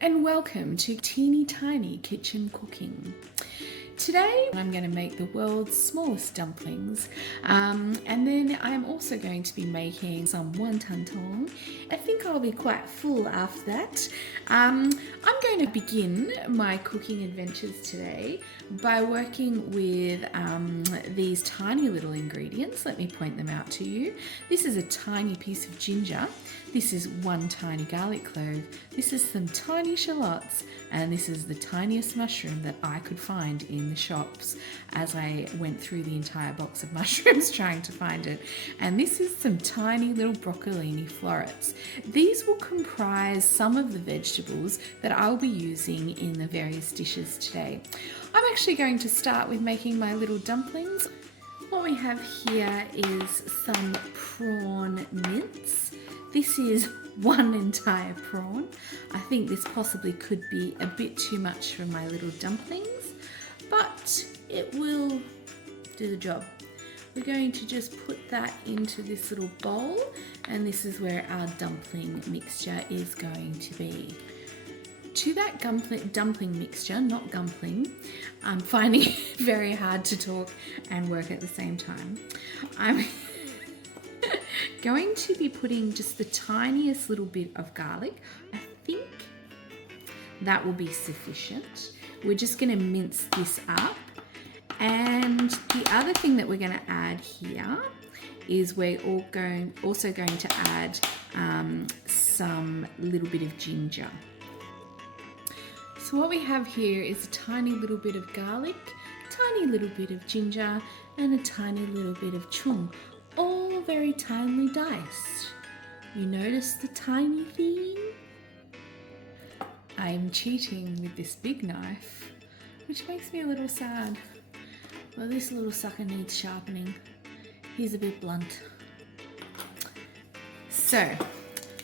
and welcome to Teeny Tiny Kitchen Cooking. Today I'm going to make the world's smallest dumplings, and then I'm also going to be making some wonton. I think I'll be quite full after that. I'm going to begin my cooking adventures today by working with these tiny little ingredients. Let me point them out to you. This is a tiny piece of ginger. This is one tiny garlic clove. This is some tiny shallots, and this is the tiniest mushroom that I could find in the shops as I went through the entire box of mushrooms trying to find it. And this is some tiny little broccolini florets. These will comprise some of the vegetables that I'll be using in the various dishes today. I'm actually going to start with making my little dumplings. What we have here is some prawn mince. This is one entire prawn. I think this possibly could be a bit too much for my little dumplings, but it will do the job. We're going to just put that into this little bowl, and this is where our dumpling mixture is going to be. To that dumpling mixture, not gumpling, I'm finding it very hard to talk and work at the same time. I'm going to be putting just the tiniest little bit of garlic. I think that will be sufficient. We're just going to mince this up. And the other thing that we're going to add here is we're also going to add some little bit of ginger. So what we have here is a tiny little bit of garlic, tiny little bit of ginger, and a tiny little bit of chung, all very tinely diced. You notice the tiny theme? I'm cheating with this big knife, which makes me a little sad. Well, this little sucker needs sharpening. He's a bit blunt. So,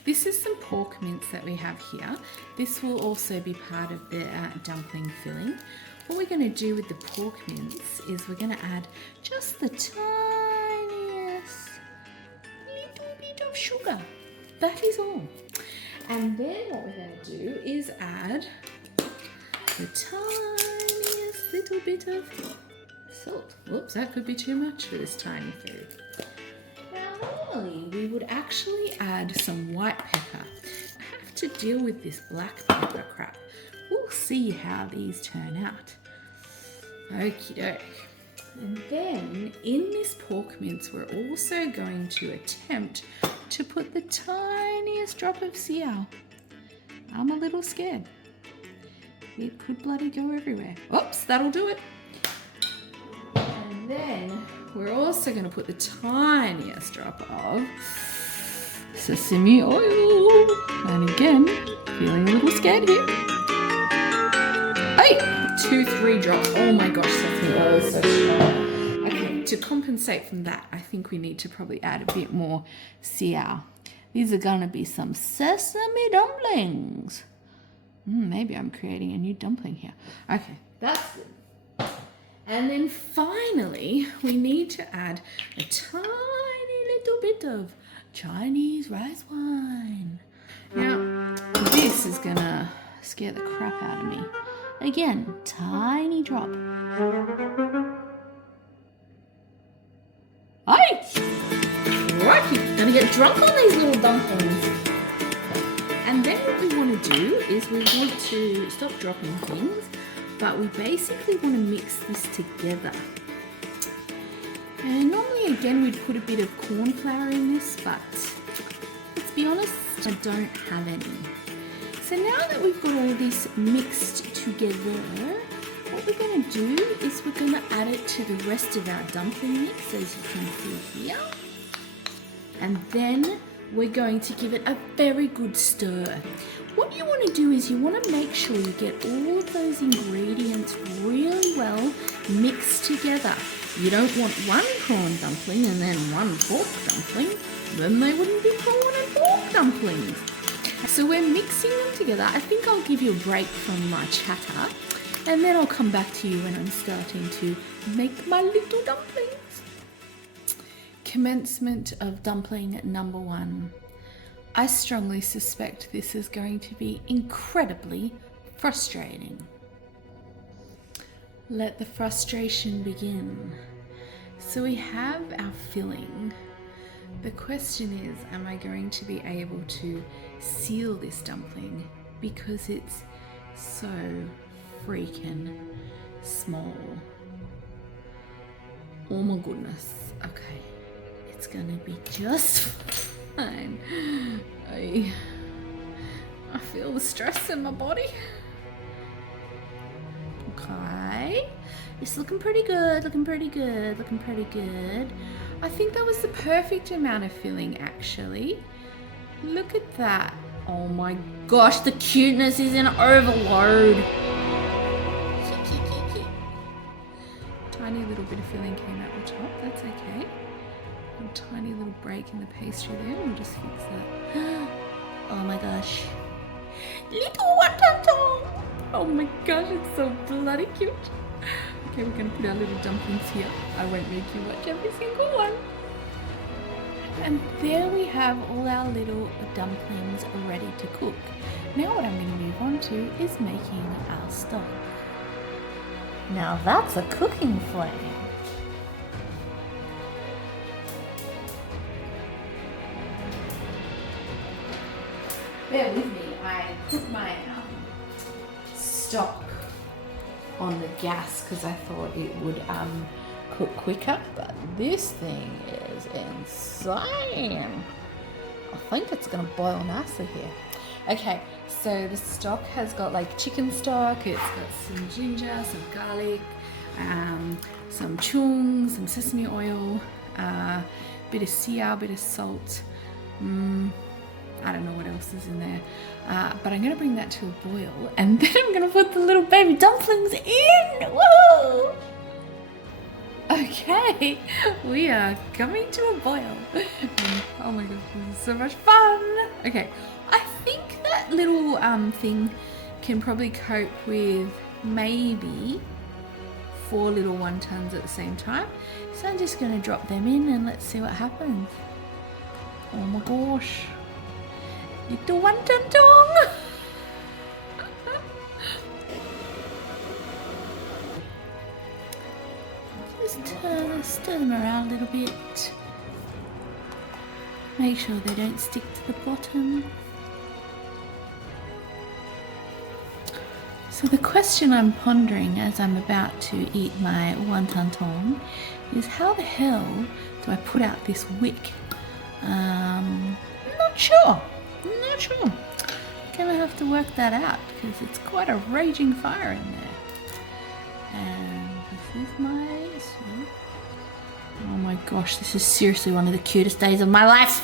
this is some pork mince that we have here. This will also be part of the dumpling filling. What we're going to do with the pork mince is we're going to add just the tiniest little bit of sugar. That is all. And then what we're going to do is add the tiniest little bit of salt. Whoops, that could be too much for this tiny food. Now normally we would actually add some white pepper. I have to deal with this black pepper crap. We'll see how these turn out. Okie doke. And then in this pork mince we're also going to attempt to put the tiniest drop of seal. I'm a little scared. It could bloody go everywhere. Oops, that'll do it. And then we're also going to put the tiniest drop of sesame oil. And again, feeling a little scared here. Hey! 2-3 drops. Oh my gosh, sesame oil is so strong. Okay, to compensate from that, I think we need to probably add a bit more seal. These are going to be some sesame dumplings. Maybe I'm creating a new dumpling here. Okay, that's good. And then finally, we need to add a tiny little bit of Chinese rice wine. Now, this is going to scare the crap out of me. Again, tiny drop. Hey! Crikey, gonna get drunk on these little dumplings. And then what we want to do is we want to stop dropping things, but we basically want to mix this together. And normally again we'd put a bit of corn flour in this, but let's be honest, I don't have any. So now that we've got all this mixed together, what we're going to do is we're going to add it to the rest of our dumpling mix, as you can see here. And then we're going to give it a very good stir. What you want to do is you want to make sure you get all of those ingredients really well mixed together. You don't want one prawn dumpling and then one pork dumpling. Then they wouldn't be prawn and pork dumplings. So we're mixing them together. I think I'll give you a break from my chatter, and then I'll come back to you when I'm starting to make my little dumplings. Commencement of dumpling number 1. I strongly suspect this is going to be incredibly frustrating. Let the frustration begin. So we have our filling. The question is, am I going to be able to seal this dumpling because it's so freaking small? Oh my goodness. Okay, it's gonna be just fine. I feel the stress in my body. Okay, it's looking pretty good, looking pretty good, looking pretty good. I think that was the perfect amount of filling, actually. Look at that. Oh my gosh, the cuteness is in overload. Tiny little bit of filling came out the top, that's okay. A tiny little break in the pastry there, we'll just fix that. Oh my gosh. Little wonton! Oh my gosh, it's so bloody cute. Okay, we're gonna put our little dumplings here. I won't make you watch every single one. And there we have all our little dumplings ready to cook. Now what I'm going to move on to is making our stock. Now that's a cooking flame. Bear with me, I put my stock on the gas because I thought it would cook quicker, but this thing is insane. I think it's gonna boil nicely here. Okay, so the stock has got like chicken stock, it's got some ginger, some garlic, some chung, some sesame oil, bit of sia, bit of salt. I don't know what else is in there, but I'm gonna bring that to a boil, and then I'm gonna put the little baby dumplings in. Whoa! Okay, we are coming to a boil. Oh my gosh, this is so much fun. Okay, I think that little thing can probably cope with maybe 4 little wontons at the same time. So I'm just gonna drop them in and let's see what happens. Oh my gosh. Little wonton dong. Just stir them around a little bit. Make sure they don't stick to the bottom. So the question I'm pondering as I'm about to eat my wonton dong is how the hell do I put out this wick? Not sure. Not sure. Gonna have to work that out because it's quite a raging fire in there. And this is my soup. Oh my gosh, this is seriously one of the cutest days of my life.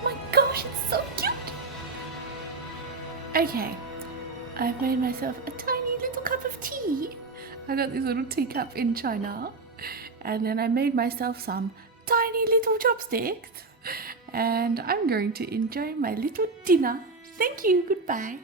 Oh my gosh, it's so cute. Okay, I've made myself a tiny little cup of tea. I got this little teacup in China. And then I made myself some tiny little chopsticks. And I'm going to enjoy my little dinner. Thank you, goodbye.